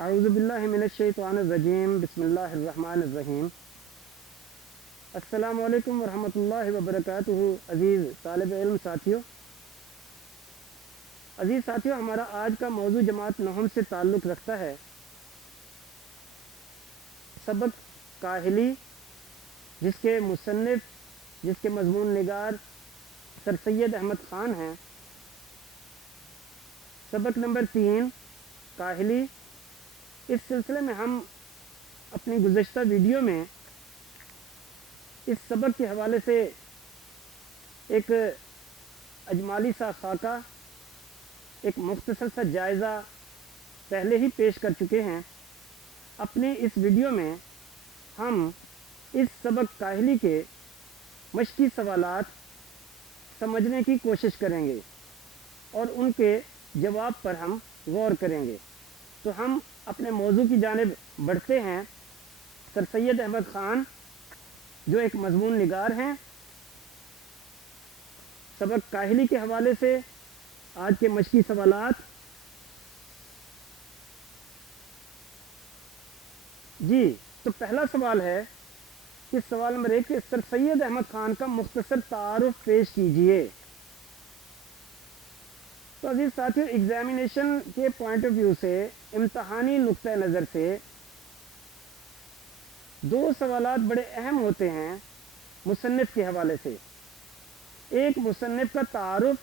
اعوذ باللہ من الشیطان الرجیم بسم اللہ الرحمن الرحیم السلام علیکم ورحمۃ اللہ وبرکاتہ۔ عزیز ساتھیوں، ہمارا آج کا موضوع جماعت نحم سے تعلق رکھتا ہے۔ سبق کاہلی، جس کے مصنف، جس کے مضمون نگار سر سید احمد خان ہیں۔ سبق نمبر 3 کاہلی۔ اس سلسلے میں ہم اپنی گزشتہ ویڈیو میں اس سبق کے حوالے سے ایک اجمالی سا خاکہ، ایک مختصر سا جائزہ پہلے ہی پیش کر چکے ہیں۔ اپنے اس ویڈیو میں ہم اس سبق کاہلی کے مشقی سوالات سمجھنے کی کوشش کریں گے اور ان کے جواب پر ہم غور کریں گے۔ تو ہم اپنے موضوع کی جانب بڑھتے ہیں۔ سر سید احمد خان جو ایک مضمون نگار ہیں، سبق کاہلی کے حوالے سے آج کے مشقی سوالات۔ جی، تو پہلا سوال ہے کہ سوال نمبر 1 کہ سر سید احمد خان کا مختصر تعارف پیش کیجئے۔ تو عزیز ساتھیوں، ایگزامینیشن کے پوائنٹ آف ویو سے، امتحانی نقطہ نظر سے 2 سوالات بڑے اہم ہوتے ہیں مصنف کے حوالے سے۔ ایک مصنف کا تعارف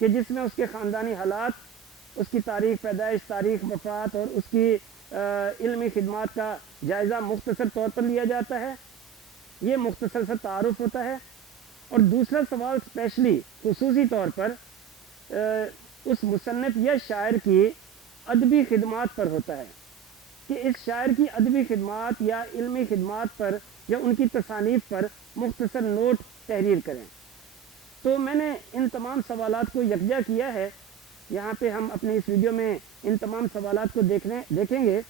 کہ جس میں اس کے خاندانی حالات، اس کی تاریخ پیدائش، تاریخ وفات اور اس کی علمی خدمات کا جائزہ مختصر طور پر لیا جاتا ہے، یہ مختصر سا تعارف ہوتا ہے۔ اور دوسرا سوال اسپیشلی خصوصی طور پر اس مصنف یا شاعر کی ادبی خدمات پر ہوتا ہے کہ اس شاعر کی ادبی خدمات یا علمی خدمات پر یا ان کی تصانیف پر مختصر نوٹ تحریر کریں۔ تو میں نے ان تمام سوالات کو یکجا کیا ہے۔ یہاں پہ ہم اپنے اس ویڈیو میں ان تمام سوالات کو دیکھیں گے۔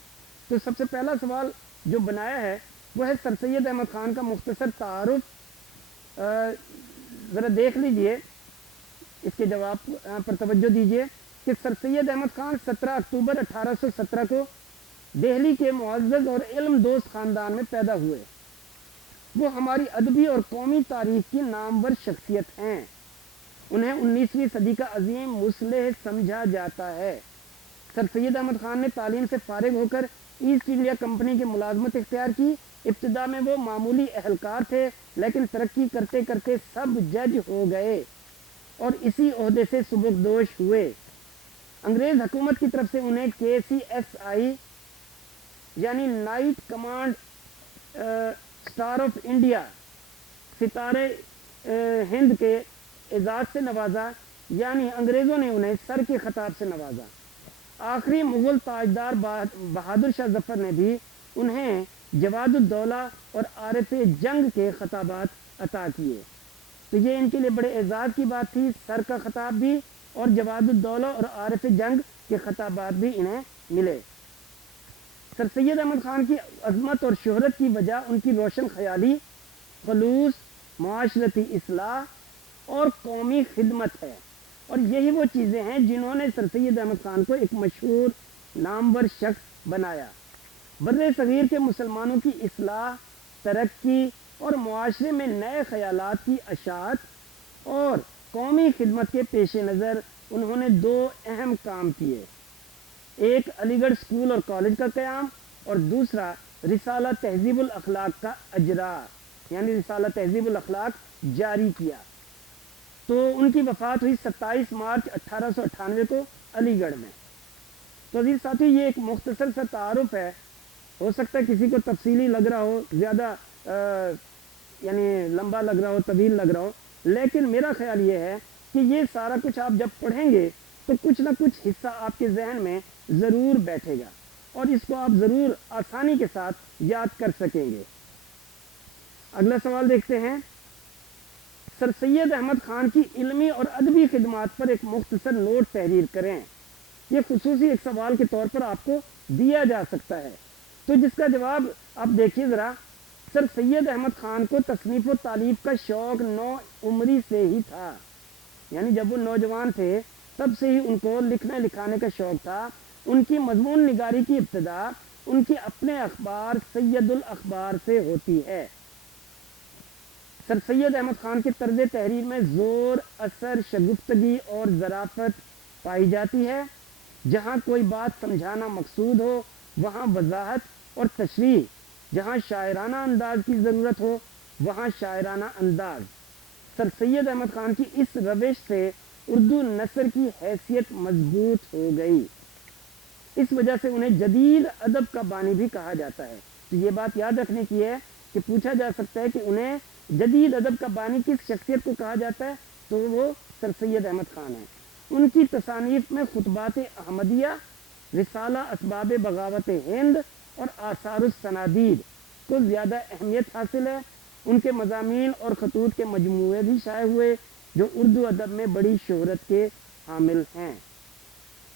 تو سب سے پہلا سوال جو بنایا ہے وہ ہے سر سید احمد خان کا مختصر تعارف۔ ذرا دیکھ لیجئے، اس کے جواب پر توجہ دیجئے کہ سر سید احمد خان 17 اکتوبر 1817 کو دہلی کے معزز اور علم دوست خاندان میں پیدا ہوئے۔ وہ ہماری ادبی اور قومی تاریخ کی نامور شخصیت ہیں۔ انہیں 19ویں صدی کا عظیم مصلح سمجھا جاتا ہے۔ سر سید احمد خان نے تعلیم سے فارغ ہو کر ایسٹ انڈیا کمپنی کی ملازمت اختیار کی۔ ابتدا میں وہ معمولی اہلکار تھے، لیکن ترقی کرتے کرتے سب جج ہو گئے اور اسی عہدے سے سبکدوش ہوئے۔ انگریز حکومت کی طرف سے انہیں KCSI یعنی night command star of India, ستارے ہند کے اعزاز سے نوازا، یعنی انگریزوں نے انہیں سر کے خطاب سے نوازا۔ آخری مغل تاجدار بہادر شاہ ظفر نے بھی انہیں جواد الدولہ اور عارف جنگ کے خطابات عطا کیے۔ تو یہ ان کے لیے بڑے اعزاز کی بات تھی، سر کا خطاب بھی اور جواد الدولہ اور عارف جنگ کے خطابات بھی انہیں ملے۔ سر سید احمد خان کی عظمت اور شہرت کی وجہ ان کی روشن خیالی، خلوص، معاشرتی اصلاح اور قومی خدمت ہے، اور یہی وہ چیزیں ہیں جنہوں نے سر سید احمد خان کو ایک مشہور نامور شخص بنایا۔ بر صغیر کے مسلمانوں کی اصلاح، ترقی اور معاشرے میں نئے خیالات کی اشاعت اور قومی خدمت کے پیش نظر انہوں نے 2 اہم کام کیے۔ ایک علی گڑھ اسکول اور کالج کا قیام، اور دوسرا رسالہ تہذیب الاخلاق کا اجرا، یعنی رسالہ تہذیب الاخلاق جاری کیا۔ تو ان کی وفات ہوئی 27 مارچ 1898 کو علی گڑھ میں۔ تو عزیز ساتھی، یہ ایک مختصر سا تعارف ہے۔ ہو سکتا ہے کسی کو تفصیلی لگ رہا ہو، زیادہ یعنی لمبا لگ رہا ہو، طویل لگ رہا ہو، لیکن میرا خیال یہ ہے کہ یہ سارا کچھ آپ جب پڑھیں گے تو کچھ نہ کچھ حصہ آپ کے ذہن میں ضرور بیٹھے گا اور اس کو آپ ضرور آسانی کے ساتھ یاد کر سکیں گے۔ اگلا سوال دیکھتے ہیں۔ سر سید احمد خان کی علمی اور ادبی خدمات پر ایک مختصر نوٹ تحریر کریں۔ یہ خصوصی ایک سوال کے طور پر آپ کو دیا جا سکتا ہے، تو جس کا جواب آپ دیکھیے ذرا۔ سر سید احمد خان کو تصنیف و تالیف کا شوق 9 عمری سے ہی تھا، یعنی جب وہ نوجوان تھے تب سے ہی ان کو لکھنے لکھانے کا شوق تھا۔ ان کی مضمون نگاری کی ابتدا ان کے اپنے اخبار سید الاخبار سے ہوتی ہے۔ سر سید احمد خان کے طرز تحریر میں زور، اثر، شگفتگی اور ظرافت پائی جاتی ہے۔ جہاں کوئی بات سمجھانا مقصود ہو وہاں وضاحت اور تشریح، جہاں شاعرانہ انداز کی ضرورت ہو وہاں شاعرانہ انداز۔ سر سید احمد خان کی اس روش سے اردو نثر کی حیثیت مضبوط ہو گئی۔ اس وجہ سے انہیں جدید ادب کا بانی بھی کہا جاتا ہے۔ تو یہ بات یاد رکھنے کی ہے کہ پوچھا جا سکتا ہے کہ انہیں جدید ادب کا بانی کس شخصیت کو کہا جاتا ہے، تو وہ سر سید احمد خان ہیں۔ ان کی تصانیف میں خطبات احمدیہ، رسالہ اسباب بغاوت ہند اور آثار السنادید کو زیادہ اہمیت حاصل ہے۔ ان کے مضامین اور خطوط کے مجموعے بھی شائع ہوئے جو اردو ادب میں بڑی شہرت کے حامل ہیں۔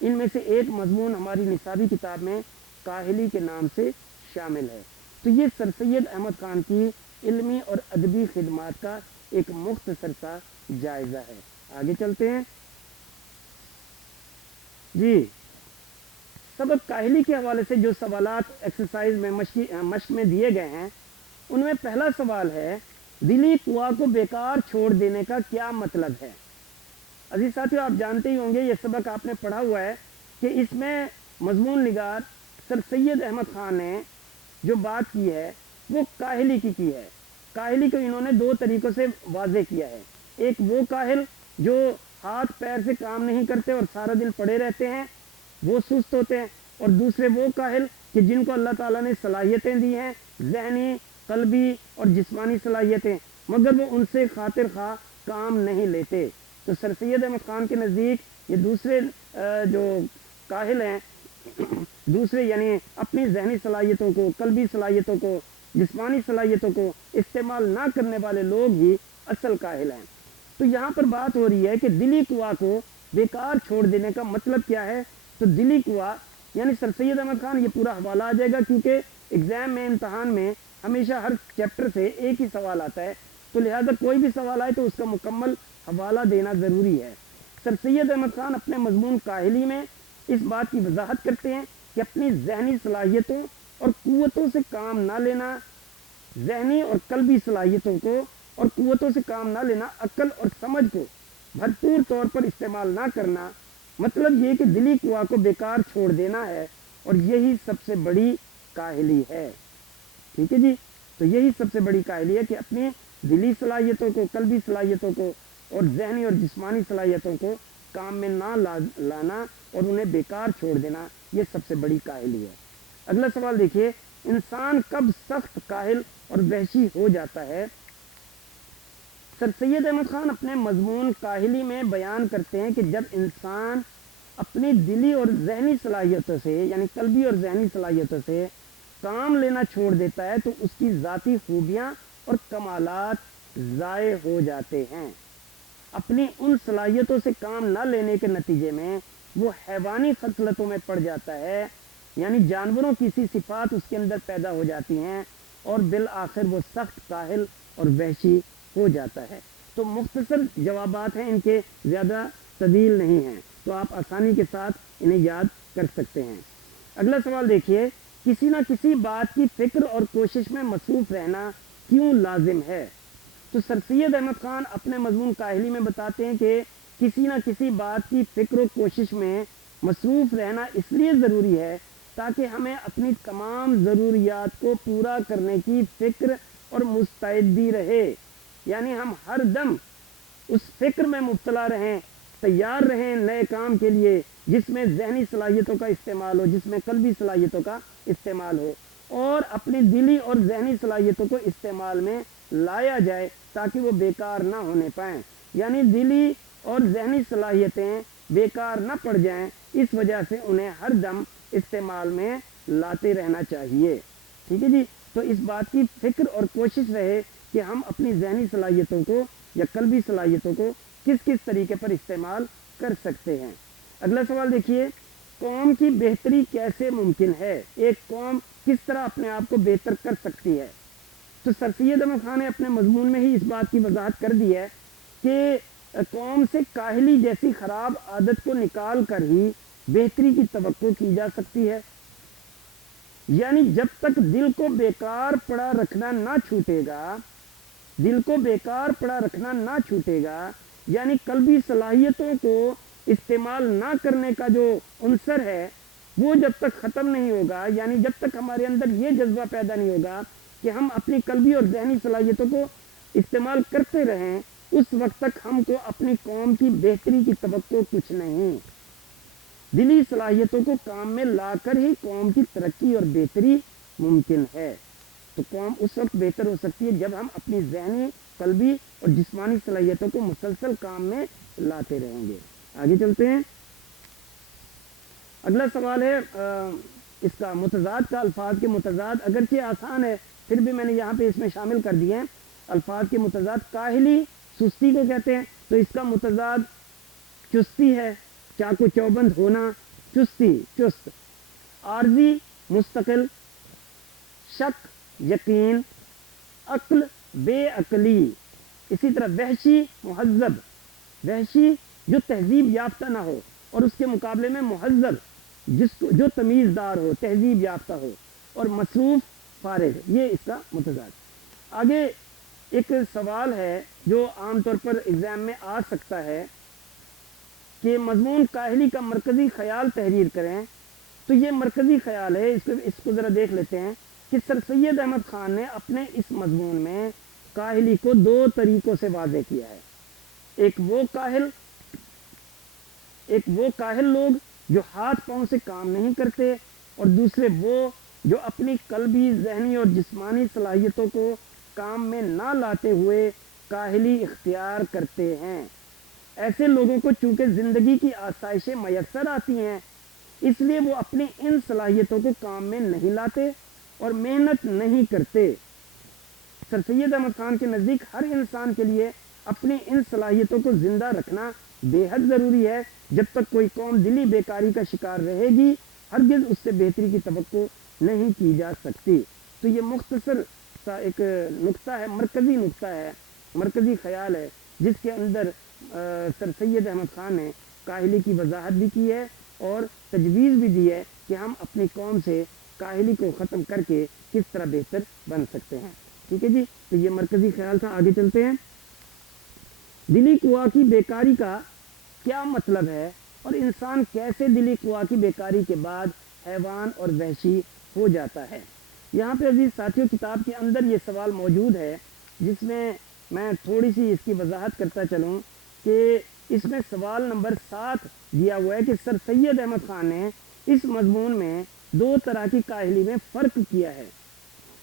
ان میں سے ایک مضمون ہماری نصابی کتاب میں کاہلی کے نام سے شامل ہے۔ تو یہ سر سید احمد خان کی علمی اور ادبی خدمات کا ایک مختصر سا جائزہ ہے۔ آگے چلتے ہیں جی۔ سبق کاہلی کے حوالے سے جو سوالات ایکسرسائز میں مشق میں دیے گئے ہیں، ان میں پہلا سوال ہے، دلی قوا کو بیکار چھوڑ دینے کا کیا مطلب ہے؟ عزیز ساتھیو، آپ جانتے ہی ہوں گے، یہ سبق آپ نے پڑھا ہوا ہے کہ اس میں مضمون نگار سر سید احمد خان نے جو بات کی ہے وہ کاہلی کی ہے۔ کاہلی کو انہوں نے دو طریقوں سے واضح کیا ہے۔ ایک وہ کاہل جو ہاتھ پیر سے کام نہیں کرتے اور سارا دن پڑے رہتے ہیں، وہ سست ہوتے ہیں، اور دوسرے وہ کاہل کہ جن کو اللہ تعالیٰ نے صلاحیتیں دی ہیں، ذہنی، قلبی اور جسمانی صلاحیتیں، مگر وہ ان سے خاطر خواہ کام نہیں لیتے۔ تو سر سید احمد خان کے نزدیک یہ دوسرے جو کاہل ہیں، دوسرے یعنی اپنی ذہنی صلاحیتوں کو، قلبی صلاحیتوں کو، جسمانی صلاحیتوں کو استعمال نہ کرنے والے لوگ ہی اصل کاہل ہیں۔ تو یہاں پر بات ہو رہی ہے کہ دلی قوا کو بیکار چھوڑ دینے کا مطلب کیا ہے؟ تو دلی قوا یعنی سر سید احمد خان، یہ پورا حوالہ آ جائے گا کیونکہ ایگزام میں، امتحان میں ہمیشہ ہر چیپٹر سے ایک ہی سوال آتا ہے، تو لہذا کوئی بھی سوال آئے تو اس کا مکمل حوالہ دینا ضروری ہے۔ سر سید احمد خان اپنے مضمون کاہلی میں اس بات کی وضاحت کرتے ہیں کہ اپنی ذہنی صلاحیتوں اور قوتوں سے کام نہ لینا، ذہنی اور قلبی صلاحیتوں کو اور قوتوں سے کام نہ لینا، عقل اور سمجھ کو بھرپور طور پر استعمال نہ کرنا، مطلب یہ کہ دلی قوا کو بیکار چھوڑ دینا ہے، اور یہی سب سے بڑی کاہلی ہے۔ ٹھیک ہے جی، تو یہی سب سے بڑی کاہلی ہے کہ اپنی دلی صلاحیتوں کو، قلبی صلاحیتوں کو اور ذہنی اور جسمانی صلاحیتوں کو کام میں نہ لانا اور انہیں بیکار چھوڑ دینا، یہ سب سے بڑی کاہلی ہے۔ اگلا سوال دیکھیے، انسان کب سخت کاہل اور وحشی ہو جاتا ہے؟ سر سید احمد خان اپنے مضمون کاہلی میں بیان کرتے ہیں کہ جب انسان اپنی دلی اور ذہنی صلاحیتوں سے یعنی قلبی اور ذہنی صلاحیتوں سے کام لینا چھوڑ دیتا ہے تو اس کی ذاتی خوبیاں اور کمالات ضائع ہو جاتے ہیں۔ اپنی ان صلاحیتوں سے کام نہ لینے کے نتیجے میں وہ حیوانی خصلتوں میں پڑ جاتا ہے، یعنی جانوروں کی سی صفات اس کے اندر پیدا ہو جاتی ہیں، اور بالآخر وہ سخت کاہل اور وحشی ہو جاتا ہے۔ تو مختصر جوابات ہیں ان کے، زیادہ طویل نہیں ہیں، تو آپ آسانی کے ساتھ انہیں یاد کر سکتے ہیں۔ اگلا سوال دیکھیے، کسی نہ کسی بات کی فکر اور کوشش میں مصروف رہنا کیوں لازم ہے؟ تو سر سید احمد خان اپنے مضمون کاہلی میں بتاتے ہیں کہ کسی نہ کسی بات کی فکر و کوشش میں مصروف رہنا اس لیے ضروری ہے تاکہ ہمیں اپنی تمام ضروریات کو پورا کرنے کی فکر اور مستعدی رہے، یعنی ہم ہر دم اس فکر میں مبتلا رہیں، تیار رہیں نئے کام کے لیے جس میں ذہنی صلاحیتوں کا استعمال ہو، جس میں قلبی صلاحیتوں کا استعمال ہو، اور اپنی دلی اور ذہنی صلاحیتوں کو استعمال میں لایا جائے تاکہ وہ بیکار نہ ہونے پائیں، یعنی دلی اور ذہنی صلاحیتیں بیکار نہ پڑ جائیں، اس وجہ سے انہیں ہر دم استعمال میں لاتے رہنا چاہیے۔ ٹھیک ہے جی، تو اس بات کی فکر اور کوشش رہے کہ ہم اپنی ذہنی صلاحیتوں کو یا قلبی صلاحیتوں کو کس کس طریقے پر استعمال کر سکتے ہیں۔ اگلا سوال دیکھیے، قوم کی بہتری کیسے ممکن ہے؟ ایک قوم کس طرح اپنے آپ کو بہتر کر سکتی ہے؟ تو سر سید احمد خان نے اپنے مضمون میں ہی اس بات کی وضاحت کر دی ہے کہ قوم سے کاہلی جیسی خراب عادت کو نکال کر ہی بہتری کی توقع کی جا سکتی ہے۔ یعنی جب تک دل کو بیکار پڑا رکھنا نہ چھوٹے گا، دل کو بیکار پڑا رکھنا نہ چھوٹے گا، یعنی قلبی صلاحیتوں کو استعمال نہ کرنے کا جو عنصر ہے وہ جب تک ختم نہیں ہوگا، یعنی جب تک ہمارے اندر یہ جذبہ پیدا نہیں ہوگا کہ ہم اپنی قلبی اور ذہنی صلاحیتوں کو استعمال کرتے رہیں، اس وقت تک ہم کو اپنی قوم کی بہتری کی توقع کچھ نہیں۔ دلی صلاحیتوں کو کام میں لا کر ہی قوم کی ترقی اور بہتری ممکن ہے۔ تو قوم اس وقت بہتر ہو سکتی ہے جب ہم اپنی ذہنی، قلبی اور جسمانی صلاحیتوں کو مسلسل کام میں لاتے رہیں گے۔ آگے چلتے ہیں۔ اگلا سوال ہے اس کا متضاد کا، الفاظ کے متضاد اگرچہ آسان ہے پھر بھی میں نے یہاں پہ اس میں شامل کر دیے ہیں۔ الفاظ کے متضاد، کاہلی سستی کو کہتے ہیں، تو اس کا متضاد چستی ہے، چاق و چوبند ہونا، چستی چست۔ عارضی مستقل، شک یقین، عقل بے عقلی۔ اسی طرح وحشی مہذب، وحشی جو تہذیب یافتہ نہ ہو، اور اس کے مقابلے میں مہذب جو تمیز دار ہو، تہذیب یافتہ ہو، اور مصروف فارغ، یہ اس کا متضاد۔ آگے ایک سوال ہے جو عام طور پر ایگزام میں آ سکتا ہے کہ مضمون کاہلی کا مرکزی خیال تحریر کریں۔ تو یہ مرکزی خیال ہے، اس کو ذرا دیکھ لیتے ہیں کہ سر سید احمد خان نے اپنے اس مضمون میں کاہلی کو دو طریقوں سے واضح کیا ہے۔ ایک وہ کاہل لوگ جو ہاتھ پاؤں سے کام نہیں کرتے، اور دوسرے وہ جو اپنی قلبی، ذہنی اور جسمانی صلاحیتوں کو کام میں نہ لاتے ہوئے کاہلی اختیار کرتے ہیں۔ ایسے لوگوں کو چونکہ زندگی کی آسائشیں میسر آتی ہیں، اس لیے وہ اپنی ان صلاحیتوں کو کام میں نہیں لاتے اور محنت نہیں کرتے۔ سر سید احمد خان کے نزدیک ہر انسان کے لیے اپنی ان صلاحیتوں کو زندہ رکھنا بے حد ضروری ہے۔ جب تک کوئی قوم دلی بیکاری کا شکار رہے گی، ہرگز اس سے بہتری کی توقع نہیں کی جا سکتی۔ تو یہ مختصر سا ایک نقطہ ہے، مرکزی نقطہ ہے، مرکزی خیال ہے، جس کے اندر سر سید احمد خان نے کاہلی کی وضاحت بھی کی ہے اور تجویز بھی دی ہے کہ ہم اپنی قوم سے کاہلی کو ختم کر کے کس طرح بہتر بن سکتے ہیں۔ ٹھیک ہے جی، تو یہ مرکزی خیال تھا۔ آگے چلتے ہیں۔ دلی قوا کی بیکاری کا کیا مطلب ہے، اور انسان کیسے دلی قوا کی بیکاری کے بعد حیوان اور وحشی ہو جاتا ہے۔ یہاں پہ عزیز ساتھیوں کتاب کے اندر یہ سوال موجود ہے، جس میں میں تھوڑی سی اس کی وضاحت کرتا چلوں کہ اس میں سوال نمبر 7 دیا ہوا ہے کہ سر سید احمد خان نے اس مضمون میں دو طرح کی کاہلی میں فرق کیا ہے۔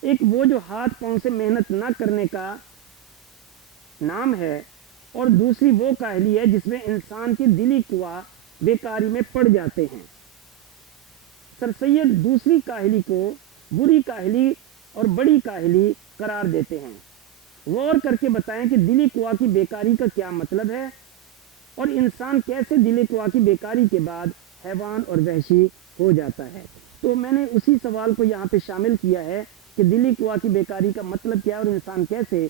ایک وہ جو ہاتھ پاؤں سے محنت نہ کرنے کا نام ہے، اور دوسری وہ کاہلی ہے جس میں انسان کی دلی قوا بیکاری میں پڑ جاتے ہیں۔ سر سید دوسری کاہلی کو بری کاہلی اور بڑی کاہلی قرار دیتے ہیں۔ غور کر کے بتائیں کہ دلی قوا کی بیکاری کا کیا مطلب ہے، اور انسان کیسے دلی قوا کی بیکاری کے بعد حیوان اور وحشی ہو جاتا ہے۔ تو میں نے اسی سوال کو یہاں پہ شامل کیا ہے کہ دلی قوا کی بیکاری کا مطلب کیا ہے، اور انسان کیسے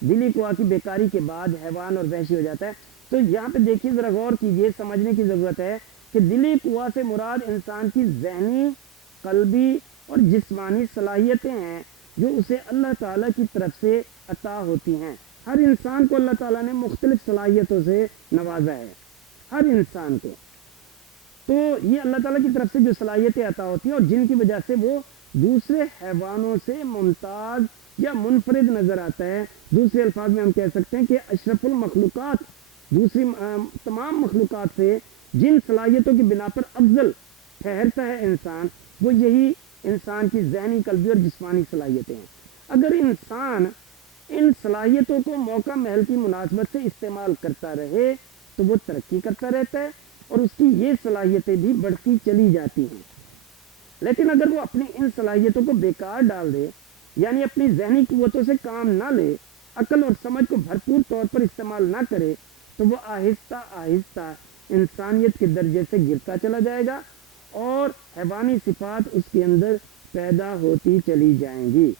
دلی قوا کی بیکاری کے بعد حیوان اور وحشی ہو جاتا ہے۔ تو یہاں پہ دیکھیے، ذرا غور کیجیے، سمجھنے کی ضرورت ہے کہ دلی قوا سے مراد انسان کی ذہنی، قلبی اور جسمانی صلاحیتیں ہیں جو اسے اللہ تعالیٰ کی طرف سے عطا ہوتی ہیں۔ ہر انسان کو اللہ تعالیٰ نے مختلف صلاحیتوں سے نوازا ہے، ہر انسان کو۔ تو یہ اللہ تعالیٰ کی طرف سے جو صلاحیتیں عطا ہوتی ہیں اور جن کی وجہ سے وہ دوسرے حیوانوں سے ممتاز یا منفرد نظر آتا ہے۔ دوسرے الفاظ میں ہم کہہ سکتے ہیں کہ اشرف المخلوقات، دوسری تمام مخلوقات سے جن صلاحیتوں کی بنا پر افضل ٹھہرتا ہے انسان، وہ یہی انسان کی ذہنی، قلبی اور جسمانی صلاحیتیں ہیں۔ اگر انسان ان صلاحیتوں کو موقع محل کی مناسبت سے استعمال کرتا رہے تو وہ ترقی کرتا رہتا ہے اور اس کی یہ صلاحیتیں بھی بڑھتی چلی جاتی ہیں۔ لیکن اگر وہ اپنی ان صلاحیتوں کو بیکار ڈال دے، یعنی اپنی ذہنی قوتوں سے کام نہ لے، عقل اور سمجھ کو بھرپور طور پر استعمال نہ کرے، تو وہ آہستہ آہستہ انسانیت کے درجے سے گرتا چلا جائے گا اور حیوانی صفات اس کے اندر پیدا ہوتی چلی جائیں گی۔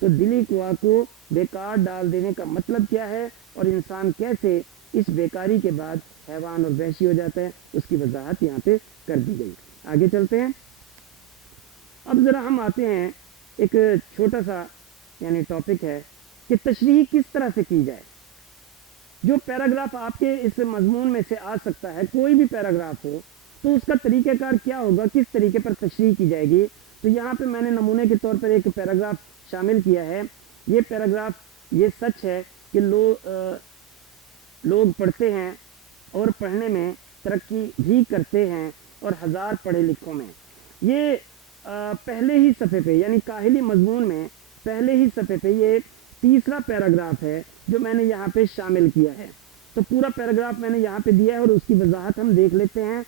تو دلی قوا کو بیکار ڈال دینے کا مطلب کیا ہے، اور انسان کیسے اس بیکاری کے بعد حیوان اور وحشی ہو جاتا ہے، اس کی وضاحت یہاں پہ کر دی گئی۔ آگے چلتے ہیں۔ اب ذرا ہم آتے ہیں، ایک چھوٹا سا یعنی ٹاپک ہے کہ تشریح کس طرح سے کی جائے۔ جو پیراگراف آپ کے اس مضمون میں سے آ سکتا ہے، کوئی بھی پیراگراف ہو، تو اس کا طریقہ کار کیا ہوگا، کس طریقے پر تشریح کی جائے گی۔ تو یہاں پہ میں نے نمونے کے طور پر ایک پیراگراف شامل کیا ہے۔ یہ پیراگراف یہ سچ ہے کہ لوگ پڑھتے ہیں اور پڑھنے میں ترقی بھی کرتے ہیں، اور ہزار پڑھے لکھوں میں۔ یہ پہلے ہی صفحے پہ یعنی کاہلی مضمون میں پہلے ہی صفحے پہ یہ تیسرا پیراگراف ہے جو میں نے یہاں پہ شامل کیا ہے۔ تو پورا پیراگراف میں نے یہاں پہ دیا ہے اور اس کی وضاحت ہم دیکھ لیتے ہیں۔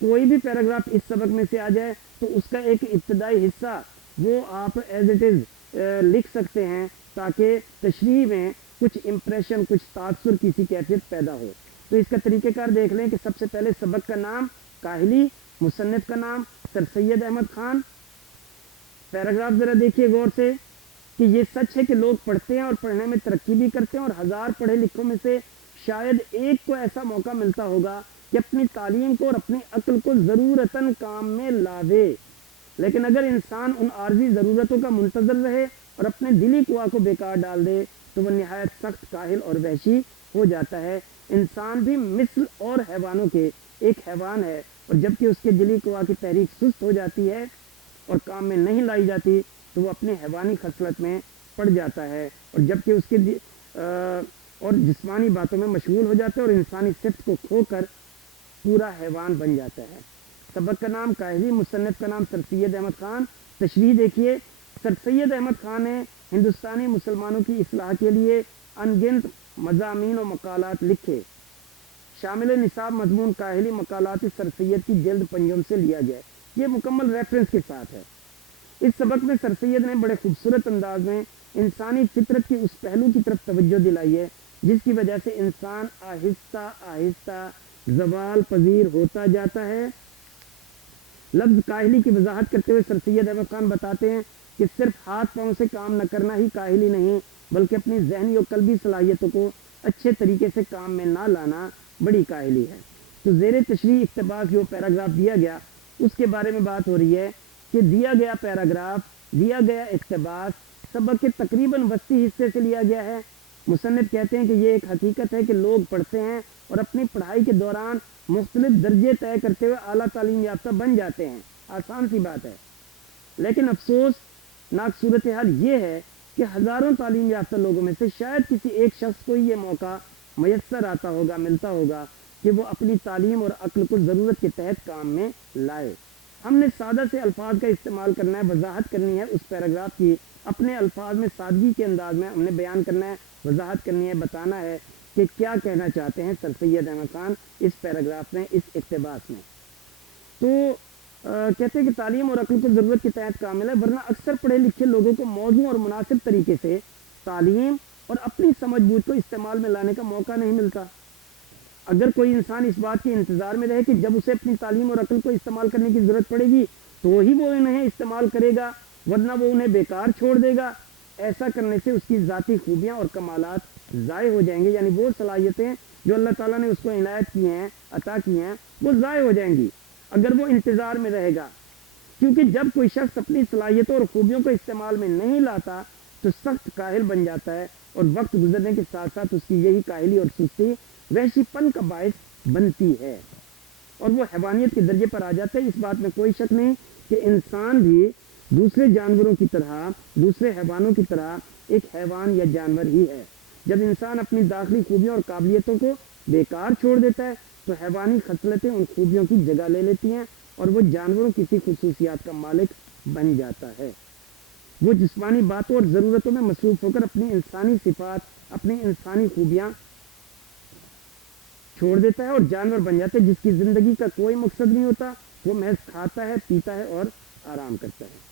کوئی بھی پیراگراف اس سبق میں سے آ جائے تو اس کا ایک ابتدائی حصہ وہ آپ ایز اٹ از لکھ سکتے ہیں، تاکہ تشریح میں کچھ امپریشن، کچھ تاثر، کسی کیفیت پیدا ہو۔ تو اس کا طریقہ کار دیکھ لیں کہ سب سے پہلے سبق کا نام کاہلی، مصنف کا نام سر سید احمد خان۔ پیراگراف ذرا دیکھیے غور سے کہ یہ سچ ہے کہ لوگ پڑھتے ہیں اور پڑھنے میں ترقی بھی کرتے ہیں، اور ہزار پڑھے لکھوں میں سے شاید ایک کو ایسا موقع ملتا ہوگا کہ اپنی تعلیم کو اور اپنی عقل کو ضرورتاً کام میں لاوے۔ لیکن اگر انسان ان عارضی ضرورتوں کا منتظر رہے اور اپنے دلی قوا کو بیکار ڈال دے تو وہ نہایت سخت کاہل اور وحشی ہو جاتا ہے۔ انسان بھی مثل اور حیوانوں کے ایک حیوان ہے، اور جبکہ اس کے دلی قوا کی تحریک سست ہو جاتی ہے اور کام میں نہیں لائی جاتی تو وہ اپنے حیوانی خصلت میں پڑ جاتا ہے، اور جبکہ اس کے اور جسمانی باتوں میں مشغول ہو جاتا ہے اور انسانی صفت کو کھو کر پورا حیوان بن جاتا ہے۔ سبق کا نام کاہلی، مصنف کا نام سر سید احمد خان۔ تشریح دیکھیے، سر سید احمد خان نے ہندوستانی مسلمانوں کی اصلاح کے لیے ان گنت مضامین و مقالات لکھے۔ شامل نصاب مضمون کاہلی مقالات سر سید کی جلد پنجم سے لیا گیا ہے۔ یہ مکمل ریفرنس کے ساتھ ہے۔ اس سبق میں سر سید نے بڑے خوبصورت انداز میں انسانی فطرت کی اس پہلو کی طرف توجہ دلائی ہے جس کی وجہ سے انسان آہستہ آہستہ زوال پذیر ہوتا جاتا ہے۔ لفظ کاہلی کی وضاحت کرتے ہوئے سر سید احمد خان بتاتے ہیں کہ صرف ہاتھ پاؤں سے کام نہ کرنا ہی کاہلی نہیں، بلکہ اپنی ذہنی اور قلبی صلاحیتوں کو اچھے طریقے سے کام میں نہ لانا بڑی کاہلی ہے۔ تو زیر تشریح اقتباس جو پیراگراف دیا گیا اس کے بارے میں بات ہو رہی ہے کہ دیا گیا پیراگراف، دیا گیا اقتباس سبق کے تقریباً وسطی حصے سے لیا گیا ہے۔ مصنف کہتے ہیں کہ یہ ایک حقیقت ہے کہ لوگ پڑھتے ہیں اور اپنی پڑھائی کے دوران مختلف درجے طے کرتے ہوئے اعلیٰ تعلیم یافتہ بن جاتے ہیں، آسان سی بات ہے۔ لیکن افسوس ناک صورتحال یہ ہے کہ ہزاروں تعلیم یافتہ لوگوں میں سے شاید کسی ایک شخص کو یہ موقع میسر آتا ہوگا، ملتا ہوگا کہ وہ اپنی تعلیم اور عقل کو ضرورت کے تحت کام میں لائے۔ ہم نے سادہ سے الفاظ کا استعمال کرنا ہے، وضاحت کرنی ہے اس پیراگراف کی، اپنے الفاظ میں سادگی کے انداز میں ہم نے بیان کرنا ہے، وضاحت کرنی ہے، بتانا ہے کہ کیا کہنا چاہتے ہیں سر سید احمد خان اس پیراگراف میں، اس اقتباس میں۔ تو کہتے ہیں کہ تعلیم اور عقل کو ضرورت کے تحت کامل ہے، ورنہ اکثر پڑھے لکھے لوگوں کو موزوں اور مناسب طریقے سے تعلیم اور اپنی سمجھ بوجھ کو استعمال میں لانے کا موقع نہیں ملتا۔ اگر کوئی انسان اس بات کے انتظار میں رہے کہ جب اسے اپنی تعلیم اور عقل کو استعمال کرنے کی ضرورت پڑے گی تو ہی وہ انہیں استعمال کرے گا، ورنہ وہ انہیں بیکار چھوڑ دے گا، ایسا کرنے سے اس کی ذاتی خوبیاں اور کمالات ضائع ہو جائیں گے، یعنی وہ صلاحیتیں جو اللہ تعالیٰ نے اس کو عنایت کی ہیں، عطا کی ہیں، وہ ضائع ہو جائیں گی اگر وہ انتظار میں رہے گا۔ کیونکہ جب کوئی شخص اپنی صلاحیتوں اور خوبیوں کو استعمال میں نہیں لاتا تو سخت کاہل بن جاتا ہے، اور وقت گزرنے کے ساتھ ساتھ اس کی یہی کاہلی اور سستی وحشی پن کا باعث بنتی ہے اور وہ حیوانیت کے درجے پر آ جاتا ہے۔ اس بات میں کوئی شک نہیں کہ انسان بھی دوسرے جانوروں کی طرح، دوسرے حیوانوں کی طرح ایک حیوان یا جانور ہی ہے۔ جب انسان اپنی داخلی خوبیوں اور قابلیتوں کو بیکار چھوڑ دیتا ہے تو حیوانی خصلتیں ان خوبیوں کی جگہ لے لیتی ہیں اور وہ جانوروں کی سی خصوصیات کا مالک بن جاتا ہے۔ وہ جسمانی باتوں اور ضرورتوں میں مصروف ہو کر اپنی انسانی صفات، اپنی انسانی خوبیاں چھوڑ دیتا ہے اور جانور بن جاتا ہے جس کی زندگی کا کوئی مقصد نہیں ہوتا، وہ محض کھاتا ہے، پیتا ہے اور آرام کرتا ہے۔